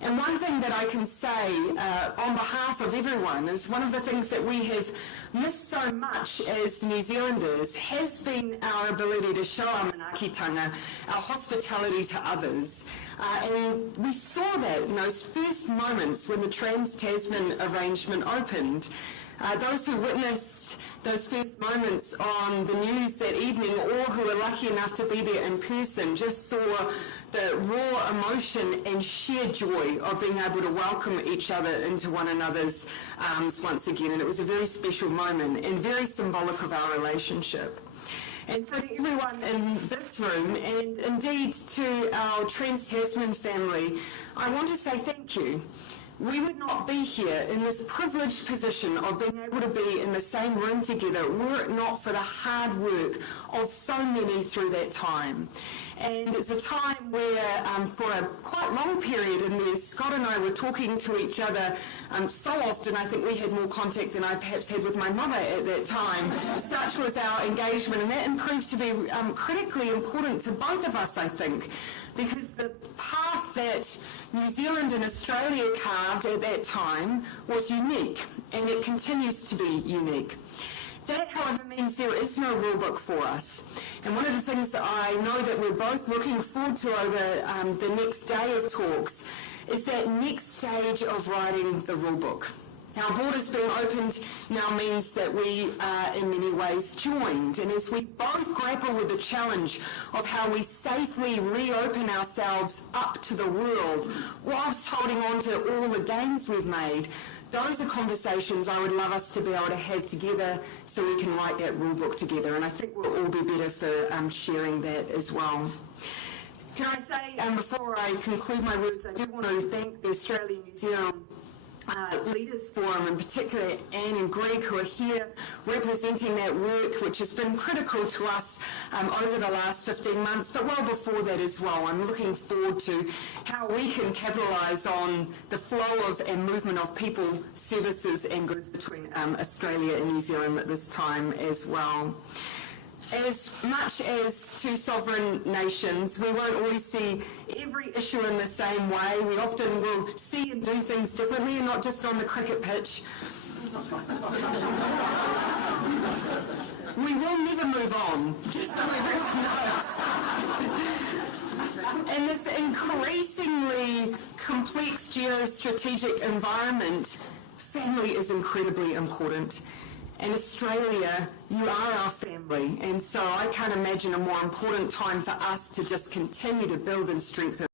And one thing that I can say on behalf of everyone is one of the things that we have missed so much as New Zealanders has been our ability to show our manaakitanga, our hospitality to others. And we saw that in those first moments when the TransTasman arrangement opened. Those who witnessed those first moments on the news that evening, or who were lucky enough to be there in person, just saw the raw emotion and sheer joy of being able to welcome each other into one another's arms once again. And it was a very special moment and very symbolic of our relationship. And so to everyone in this room, and indeed to our TransTasman family, I want to say thank you. We would not be here in this privileged position of being able to be in the same room together were it not for the hard work of so many through that time. And it's a time where for a quite long period in there, Scott and I were talking to each other so often. I think we had more contact than I perhaps had with my mother at that time. Such was our engagement, and that proved to be critically important to both of us, I think, because the path that New Zealand and Australia carved at that time was unique, and it continues to be unique. That, however, means there is no rule book for us. And one of the things that I know that we're both looking forward to over the next day of talks is that next stage of writing the rule book. Our borders being opened now means that we are in many ways joined, and as we both grapple with the challenge of how we safely reopen ourselves up to the world whilst holding on to all the gains we've made, those are conversations I would love us to be able to have together so we can write that rule book together, and I think we'll all be better for sharing that as well. Can I say, before I conclude my words, I do want to thank the Australia-New Zealand Leaders Forum, in particular Anne and Greg, who are here representing that work which has been critical to us over the last 15 months, but well before that as well. I'm looking forward to how we can capitalise on the flow of and movement of people, services and goods between Australia and New Zealand at this time as well. As much as two sovereign nations, we won't always see every issue in the same way. We often will see and do things differently, and not just on the cricket pitch. We will never move on, just so everyone knows. In this increasingly complex geostrategic environment, family is incredibly important. And Australia, you are our family, and so I can't imagine a more important time for us to just continue to build and strengthen